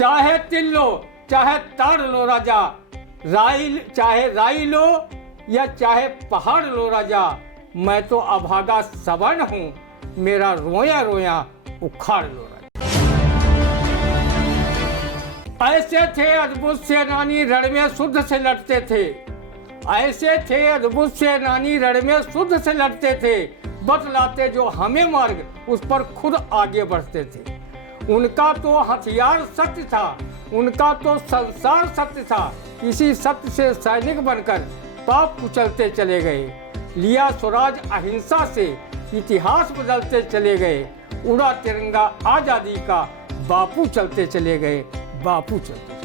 चाहे तिल लो चाहे ताड़ लो राजा, चाहे राई लो या चाहे पहाड़ लो राजा, मैं तो अभागा सवर्ण हूँ, मेरा रोया रोया उखाड़ लो राजा। ऐसे थे अद्भुत सेनानी रण में शुद्ध से लड़ते थे, ऐसे थे अद्भुत सेनानी रण में शुद्ध से लड़ते थे, बतलाते जो हमें मार्ग उस पर खुद आगे बढ़ते थे। उनका तो हथियार सत्य था, उनका तो संसार सत्य था, इसी सत्य से सैनिक बनकर पाप कुचलते चले गए। लिया स्वराज अहिंसा से इतिहास बदलते चले गए, उड़ा तिरंगा आजादी का बापू चलते चले गए, बापू चलते।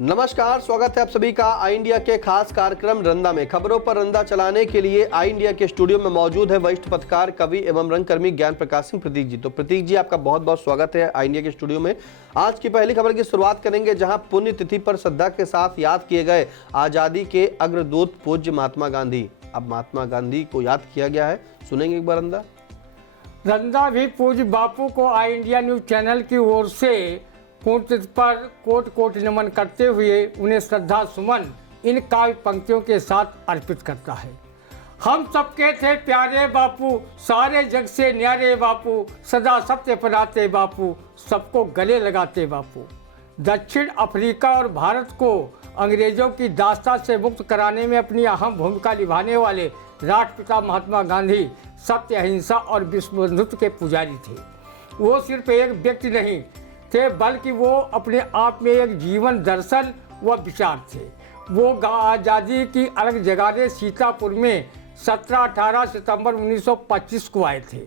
नमस्कार, स्वागत है आप सभी का आई इंडिया के खास कार्यक्रम रंदा में। खबरों पर रंदा चलाने के लिए आई इंडिया के स्टूडियो में मौजूद है वरिष्ठ पत्रकार, कवि एवं रंगकर्मी ज्ञान प्रकाश सिंह प्रतीक जी। तो प्रतीक जी, आपका बहुत बहुत स्वागत है आई इंडिया के स्टूडियो में। आज की पहली खबर की शुरुआत करेंगे, जहां पुण्य तिथि पर श्रद्धा के साथ याद किए गए आजादी के अग्रदूत पूज्य महात्मा गांधी। अब महात्मा गांधी को याद किया गया है, सुनेंगे एक बार रंदा भी पूज्य बापू को आई इंडिया न्यूज चैनल की ओर से पुण्यतिथि पर कोटि कोटि नमन करते हुए उन्हें श्रद्धा सुमन इन काव्य पंक्तियों के साथ अर्पित करता है। हम सबके थे प्यारे बापू, सारे जग से न्यारे बापू, सदा सत्य अपनाते बापू, सबको गले लगाते बापू। दक्षिण अफ्रीका और भारत को अंग्रेजों की दास्ता से मुक्त कराने में अपनी अहम भूमिका निभाने वाले राष्ट्रपिता महात्मा गांधी सत्य, अहिंसा और विश्व बंधुत्व के पुजारी थे। वो सिर्फ एक व्यक्ति नहीं थे, बल्कि वो अपने आप में एक जीवन दर्शन व विचार थे। वो आज़ादी की अलग जगह सीतापुर में 17-18 सितंबर 1925 को आए थे।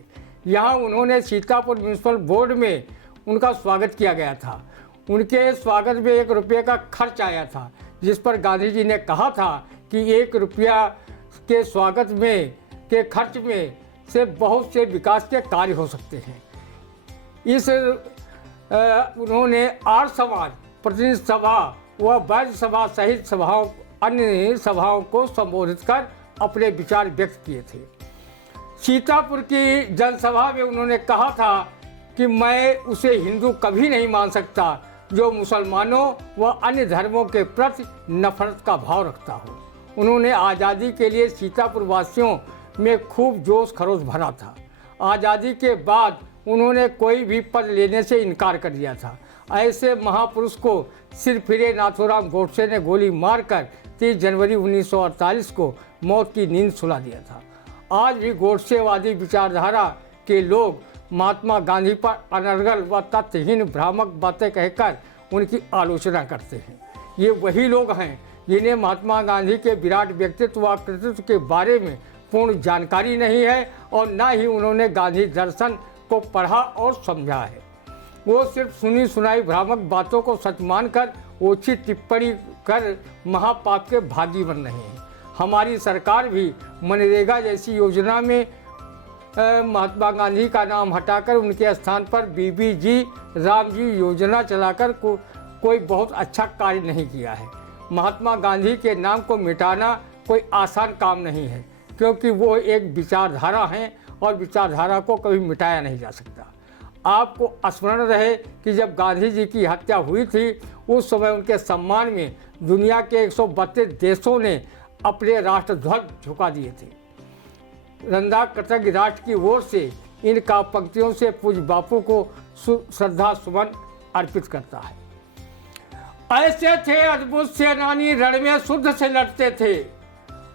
यहाँ उन्होंने सीतापुर म्यूनसिपल बोर्ड में उनका स्वागत किया गया था। उनके स्वागत में 1 रुपये का खर्च आया था, जिस पर गांधी जी ने कहा था कि 1 रुपया के स्वागत में के खर्च में से बहुत से विकास के कार्य हो सकते हैं। इस उन्होंने आर्य समाज, प्रतिनिधि सभा व वैद्य सभा सहित सभाओं अन्य सभाओं को संबोधित कर अपने विचार व्यक्त किए थे। सीतापुर की जनसभा में उन्होंने कहा था कि मैं उसे हिंदू कभी नहीं मान सकता जो मुसलमानों व अन्य धर्मों के प्रति नफरत का भाव रखता हो। उन्होंने आज़ादी के लिए सीतापुर वासियों में खूब जोश खरोश भरा था। आज़ादी के बाद उन्होंने कोई भी पद लेने से इनकार कर दिया था। ऐसे महापुरुष को सिरफिरे नाथूराम गोडसे ने गोली मारकर 30 जनवरी 1948 को मौत की नींद सुला दिया था। आज भी गोडसेवादी विचारधारा के लोग महात्मा गांधी पर अनर्गल व तथ्यहीन भ्रामक बातें कहकर उनकी आलोचना करते हैं। ये वही लोग हैं जिन्हें महात्मा गांधी के विराट व्यक्तित्व व कृतित्व के बारे में पूर्ण जानकारी नहीं है और न ही उन्होंने गांधी दर्शन को पढ़ा और समझा है। वो सिर्फ सुनी सुनाई भ्रामक बातों को सच मानकर ओछी टिप्पणी कर महापाप के भागी बन रहे हैं। हमारी सरकार भी मनरेगा जैसी योजना में महात्मा गांधी का नाम हटाकर उनके स्थान पर बीबीजी रामजी योजना चलाकर कोई बहुत अच्छा कार्य नहीं किया है। महात्मा गांधी के नाम को मिटाना कोई आसान काम नहीं है, क्योंकि वो एक विचारधारा हैं और विचारधारा को कभी मिटाया नहीं जा सकता। आपको स्मरण रहे कि जब गांधी जी की हत्या हुई थी, उस समय उनके सम्मान में दुनिया के 132 देशों ने अपने राष्ट्रध्वज झुका दिए थे। रंदा कृतज्ञ राष्ट्र की ओर से इन काव्य पंक्तियों से पूज्य बापू को श्रद्धा सुमन अर्पित करता है। ऐसे थे अद्भुत सेनानी रण में शुद्ध से लड़ते थे,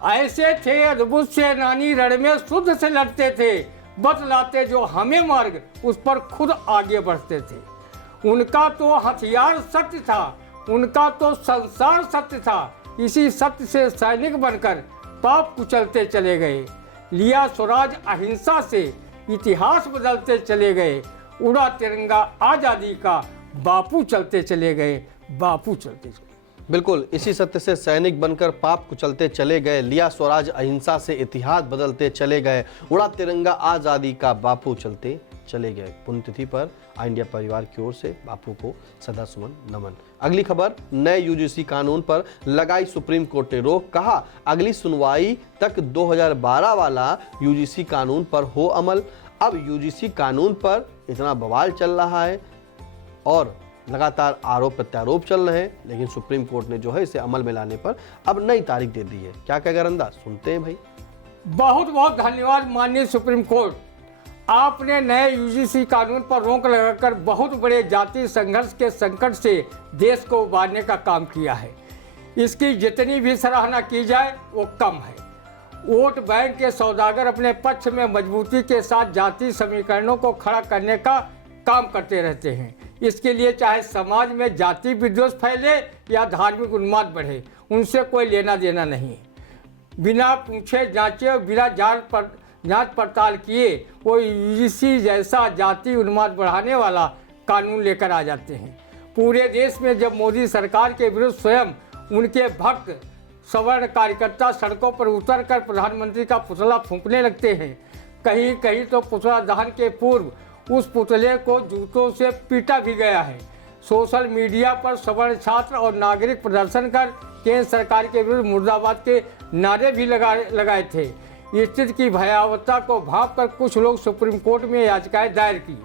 ऐसे थे अद्भुत सेनानी रण में शुद्ध से लड़ते थे, बतलाते जो हमें मार्ग उस पर खुद आगे बढ़ते थे। उनका तो हथियार सत्य था, उनका तो संसार सत्य था, इसी सत्य से सैनिक बनकर पाप कुचलते चले गए। लिया स्वराज अहिंसा से इतिहास बदलते चले गए, उड़ा तिरंगा आजादी का बापू चलते चले गए, बापू चलते चले। बिल्कुल, इसी सत्य से सैनिक बनकर पाप कुचलते चले गए, लिया स्वराज अहिंसा से इतिहास बदलते चले गए, उड़ा तिरंगा आज़ादी का बापू चलते चले गए। पुण्यतिथि पर आई इंडिया परिवार की ओर से बापू को सदा सुमन नमन। अगली खबर, नए यूजीसी कानून पर लगाई सुप्रीम कोर्ट ने रोक, कहा अगली सुनवाई तक 2012 वाला यूजीसी कानून पर हो अमल। अब यूजीसी कानून पर इतना बवाल चल रहा है और लगातार आरोप प्रत्यारोप चल रहे हैं, लेकिन सुप्रीम कोर्ट ने जो है इसे अमल में लाने पर अब नई तारीख दे दी है। क्या कहेगा रंदा, सुनते हैं भाई। बहुत बहुत धन्यवाद माननीय सुप्रीम कोर्ट, आपने नए यूजीसी कानून पर रोक लगाकर बहुत बड़े जातीय संघर्ष के संकट से देश को उबारने का काम किया है। इसकी जितनी भी सराहना की जाए वो कम है। वोट बैंक के सौदागर अपने पक्ष में मजबूती के साथ जातीय समीकरणों को खड़ा करने का काम करते रहते हैं। इसके लिए चाहे समाज में जाति विद्वेष फैले या धार्मिक उन्माद बढ़े, उनसे कोई लेना देना नहीं है। बिना पूछे जांचे और बिना जांच पड़ताल किए वो यूजीसी जैसा जाति उन्माद बढ़ाने वाला कानून लेकर आ जाते हैं। पूरे देश में जब मोदी सरकार के विरुद्ध स्वयं उनके भक्त सवर्ण कार्यकर्ता सड़कों पर उतरकर प्रधानमंत्री का पुतला फूंकने लगते हैं, कहीं कहीं तो पुतला दहन के पूर्व उस पुतले को जूतों से पीटा भी गया है। सोशल मीडिया पर सवर्ण छात्र और नागरिक प्रदर्शन कर केंद्र सरकार के विरुद्ध मुर्दाबाद के नारे भी लगाए थे। स्थिति की भयावहता को भांपकर कुछ लोग सुप्रीम कोर्ट में याचिकाएं दायर की,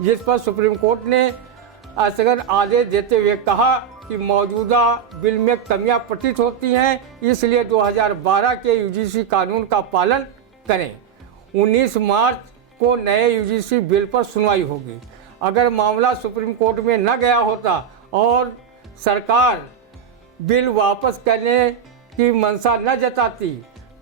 जिस पर सुप्रीम कोर्ट ने स्थगन आदेश देते हुए कहा कि मौजूदा बिल में कमियां प्रतीत होती हैं, इसलिए 2012 के यूजीसी कानून का पालन करें। 19 मार्च को नए यूजीसी बिल पर सुनवाई होगी। अगर मामला सुप्रीम कोर्ट में न गया होता और सरकार बिल वापस करने की मंशा न जताती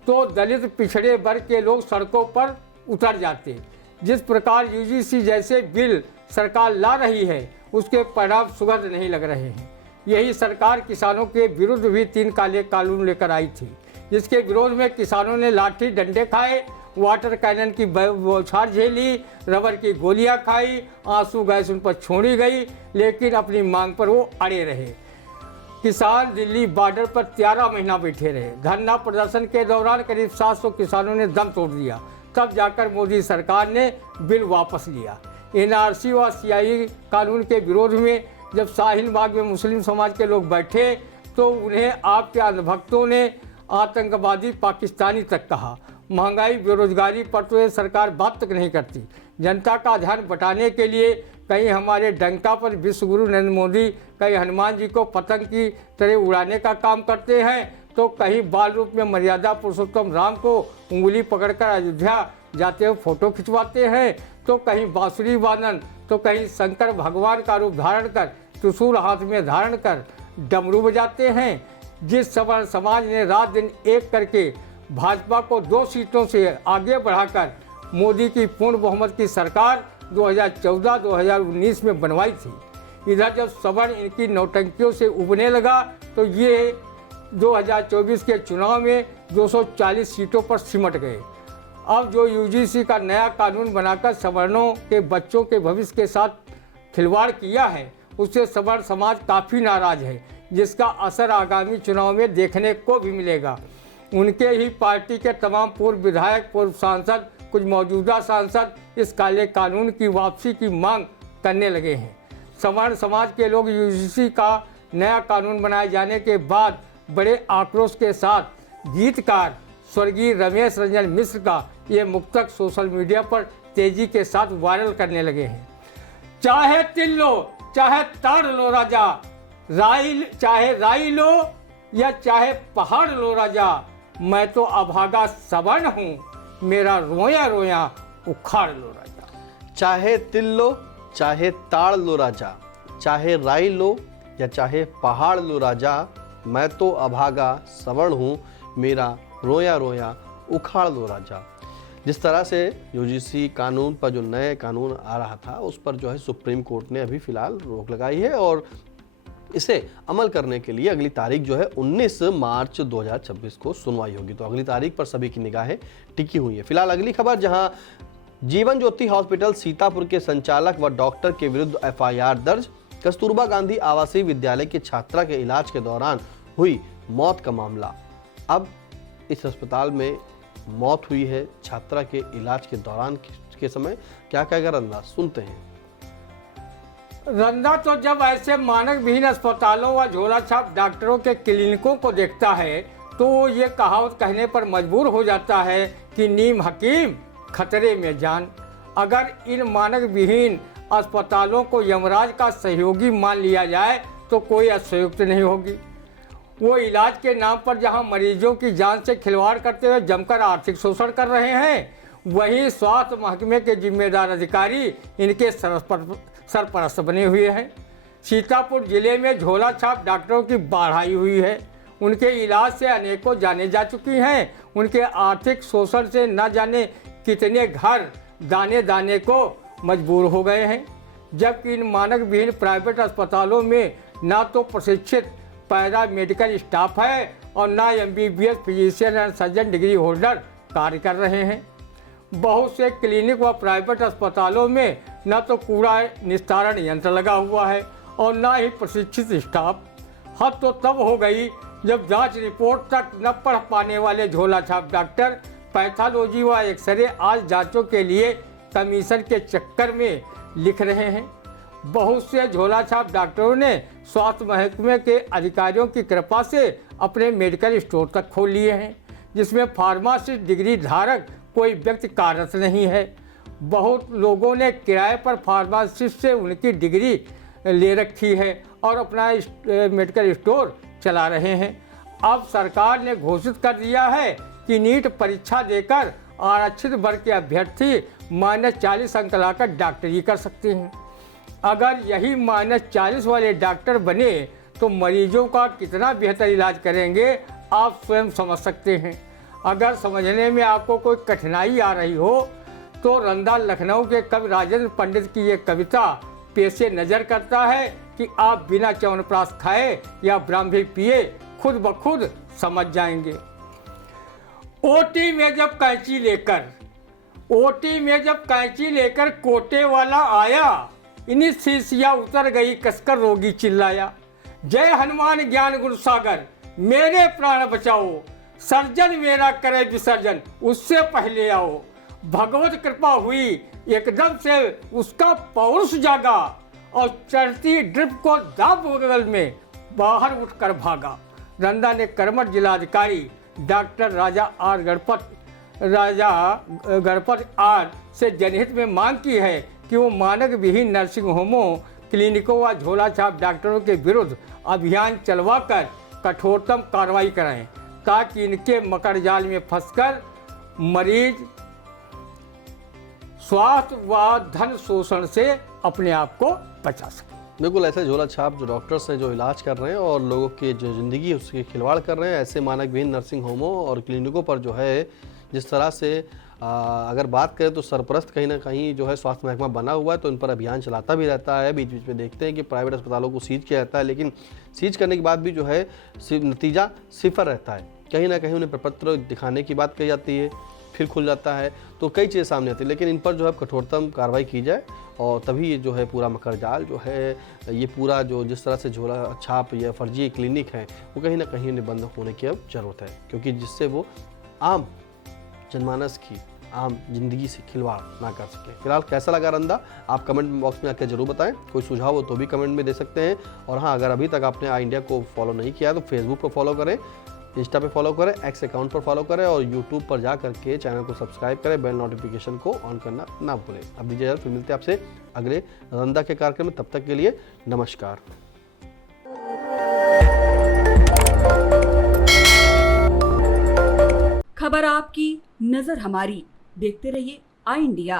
तो दलित पिछड़े वर्ग के लोग सड़कों पर उतर जाते। जिस प्रकार यूजीसी जैसे बिल सरकार ला रही है उसके परिणाम सुगंध नहीं लग रहे हैं। यही सरकार किसानों के विरुद्ध भी 3 काले कानून लेकर आई थी, जिसके विरोध में किसानों ने लाठी डंडे खाए, वाटर कैनन की बौछार झेली, रबर की गोलियां खाई, आंसू गैस उन पर छोड़ी गई, लेकिन अपनी मांग पर वो अड़े रहे। किसान दिल्ली बॉर्डर पर 13 महीना बैठे रहे। धरना प्रदर्शन के दौरान करीब 700 किसानों ने दम तोड़ दिया। तब जाकर मोदी सरकार ने बिल वापस लिया। एनआरसी व सीआईए कानून के विरोध में जब शाहीन बाग में मुस्लिम समाज के लोग बैठे तो उन्हें आपके अंधभक्तों ने आतंकवादी पाकिस्तानी तक कहा। महंगाई बेरोजगारी पर तो ये सरकार बात तक नहीं करती। जनता का ध्यान बटाने के लिए कहीं हमारे डंका पर विश्वगुरु नरेंद्र मोदी, कहीं हनुमान जी को पतंग की तरह उड़ाने का काम करते हैं, तो कहीं बाल रूप में मर्यादा पुरुषोत्तम राम को उंगली पकड़कर अयोध्या जाते हुए फोटो खिंचवाते हैं, तो कहीं बांसुरी वादन, तो कहीं शंकर भगवान का रूप धारण कर त्रिशूल हाथ में धारण कर डमरू बजाते हैं। जिस सवर्ण समाज ने रात दिन एक करके भाजपा को 2 सीटों से आगे बढ़ाकर मोदी की पूर्ण बहुमत की सरकार 2014-2019 में बनवाई थी, इधर जब सवर्ण इनकी नौटंकियों से उबने लगा तो ये 2024 के चुनाव में 240 सीटों पर सिमट गए। अब जो यूजीसी का नया कानून बनाकर सवर्णों के बच्चों के भविष्य के साथ खिलवाड़ किया है, उससे सवर्ण समाज काफ़ी नाराज है, जिसका असर आगामी चुनाव में देखने को भी मिलेगा। उनके ही पार्टी के तमाम पूर्व विधायक, पूर्व सांसद, कुछ मौजूदा सांसद इस काले कानून की वापसी की मांग करने लगे हैं। सवर्ण समाज के लोग यूजीसी का नया कानून बनाए जाने के बाद बड़े आक्रोश के साथ गीतकार स्वर्गीय रमेश रंजन मिश्र का ये मुक्तक सोशल मीडिया पर तेजी के साथ वायरल करने लगे हैं। चाहे तिल लो चाहे ताड़ लो राजा, चाहे राई लो या चाहे पहाड़ लो राजा, मैं तो अभागा सवर्ण हूँ, मेरा रोया रोया उखाड़ लो राजा। चाहे तिल लो चाहे ताड़ लो राजा, चाहे राई लो या चाहे पहाड़ लो राजा, मैं तो अभागा सवर्ण हूँ, मेरा रोया रोया उखाड़ लो राजा। जिस तरह से यूजीसी कानून पर जो नए कानून आ रहा था उस पर जो है सुप्रीम कोर्ट ने अभी फिलहाल रोक लगाई है और इसे अमल करने के लिए अगली तारीख जो है 19 मार्च 2026 को सुनवाई होगी। तो अगली तारीख पर सभी की निगाहें टिकी हुई है। फिलहाल अगली खबर, जहां जीवन ज्योति हॉस्पिटल सीतापुर के संचालक व डॉक्टर के विरुद्ध एफआईआर दर्ज। कस्तूरबा गांधी आवासीय विद्यालय की छात्रा के इलाज के दौरान हुई मौत का मामला। अब इस अस्पताल में मौत हुई है छात्रा के इलाज के दौरान के समय। क्या कहेगा रंदा, सुनते हैं। रंदा तो जब ऐसे मानक विहीन अस्पतालों व झोला छाप डॉक्टरों के क्लिनिकों को देखता है तो वो ये कहावत कहने पर मजबूर हो जाता है कि नीम हकीम खतरे में जान। अगर इन मानक विहीन अस्पतालों को यमराज का सहयोगी मान लिया जाए तो कोई अतिशयोक्ति नहीं होगी। वो इलाज के नाम पर जहां मरीजों की जान से खिलवाड़ करते हुए जमकर आर्थिक शोषण कर रहे हैं, वहीं स्वास्थ्य महकमे के जिम्मेदार अधिकारी इनके सरपरस्त बने हुए हैं। सीतापुर जिले में झोला छाप डॉक्टरों की बाढ़ आई हुई है। उनके इलाज से अनेकों जाने जा चुकी हैं। उनके आर्थिक शोषण से न जाने कितने घर दाने दाने को मजबूर हो गए हैं। जबकि इन मानक विहीन प्राइवेट अस्पतालों में ना तो प्रशिक्षित पैरा मेडिकल स्टाफ है और ना MBBS physician and surgeon degree holder कार्य कर रहे हैं। बहुत से क्लिनिक व प्राइवेट अस्पतालों में न तो कूड़ा निस्तारण यंत्र लगा हुआ है और न ही प्रशिक्षित स्टाफ। हद तो तब हो गई जब जांच रिपोर्ट तक न पढ़ पाने वाले झोला छाप डॉक्टर पैथोलॉजी व एक्सरे आज जांचों के लिए कमीशन के चक्कर में लिख रहे हैं। बहुत से झोला छाप डॉक्टरों ने स्वास्थ्य महकमे के अधिकारियों की कृपा से अपने मेडिकल स्टोर तक खोल लिए हैं, जिसमें फार्मासिस्ट डिग्री धारक कोई व्यक्ति कार्यरत नहीं है। बहुत लोगों ने किराए पर फार्मासिस्ट से उनकी डिग्री ले रखी है और अपना मेडिकल स्टोर चला रहे हैं। अब सरकार ने घोषित कर दिया है कि नीट परीक्षा देकर आरक्षित वर्ग के अभ्यर्थी -40 अंक लाकर डॉक्टरी कर सकते हैं। अगर यही -40 वाले डॉक्टर बने तो मरीजों का कितना बेहतर इलाज करेंगे, आप स्वयं समझ सकते हैं। अगर समझने में आपको कोई कठिनाई आ रही हो तो रंदा लखनऊ के कवि राजेंद्र पंडित की ये कविता पेशे नज़र करता है कि आप बिना च्यवनप्राश खाए या ब्राह्मी पिए खुद ब खुद समझ जाएंगे। ओटी में जब कैंची लेकर कोटे वाला आया, इन्हीं शीशिया उतर गई कसकर रोगी चिल्लाया। जय हनुमान ज्ञान गुण सागर, मेरे प्राण बचाओ, सर्जन मेरा करे विसर्जन, उससे पहले आओ। भगवत कृपा हुई, एकदम से उसका पौरुष जागा और चढ़ती ड्रिप को दाब बगल में बाहर उठकर भागा। रंदा ने कर्मठ जिलाधिकारी डॉक्टर राजा गणपत आर से जनहित में मांग की है कि वो मानक विहीन नर्सिंग होमों, क्लिनिकों व झोला छाप डॉक्टरों के विरुद्ध अभियान चलवाकर कठोरतम कार्रवाई कराएं, ताकि इनके मकर जाल में फंसकर मरीज स्वास्थ्य व धन शोषण से अपने आप को बचा सके। बिल्कुल ऐसे झोला छाप जो डॉक्टर्स हैं जो इलाज कर रहे हैं और लोगों की जो ज़िंदगी है उसके खिलवाड़ कर रहे हैं, ऐसे मानक विहीन नर्सिंग होमों और क्लिनिकों पर जो है जिस तरह से अगर बात करें तो सरपरस्त कहीं ना कहीं जो है स्वास्थ्य महकमा बना हुआ है, तो इन पर अभियान चलाता भी रहता है। बीच बीच में देखते हैं कि प्राइवेट अस्पतालों को सीज किया जाता है, लेकिन सीज करने के बाद भी जो है नतीजा सिफर रहता है। कहीं ना कहीं उन्हें प्रपत्र दिखाने की बात कही जाती है, फिर खुल जाता है, तो कई चीज़ें सामने आती है। लेकिन इन पर जो है कठोरतम कार्रवाई की जाए और तभी ये जो है पूरा मकर जाल जो है, ये पूरा जो जिस तरह से झोला छाप या फर्जी क्लिनिक है वो कहीं ना कहीं उन्हें बंद होने की अब ज़रूरत है, क्योंकि जिससे वो आम जनमानस की आम जिंदगी से खिलवाड़ ना कर सके। फिलहाल कैसा लगा रंदा, आप कमेंट बॉक्स में आकर जरूर बताएं। कोई सुझाव हो तो भी कमेंट में दे सकते हैं। और हाँ, अगर अभी तक आपने आई इंडिया को फॉलो नहीं किया तो फेसबुक पर फॉलो करें, इंस्टा पे फॉलो करें, एक्स अकाउंट पर फॉलो करें और यूट्यूब पर जा करके चैनल को सब्सक्राइब करें, बेल नोटिफिकेशन को ऑन करना ना भूलें। अब दीजिए, फिर मिलते हैं आपसे अगले रंदा के कार्यक्रम में। तब तक के लिए नमस्कार। खबर आपकी, नजर हमारी। देखते रहिए आई इंडिया।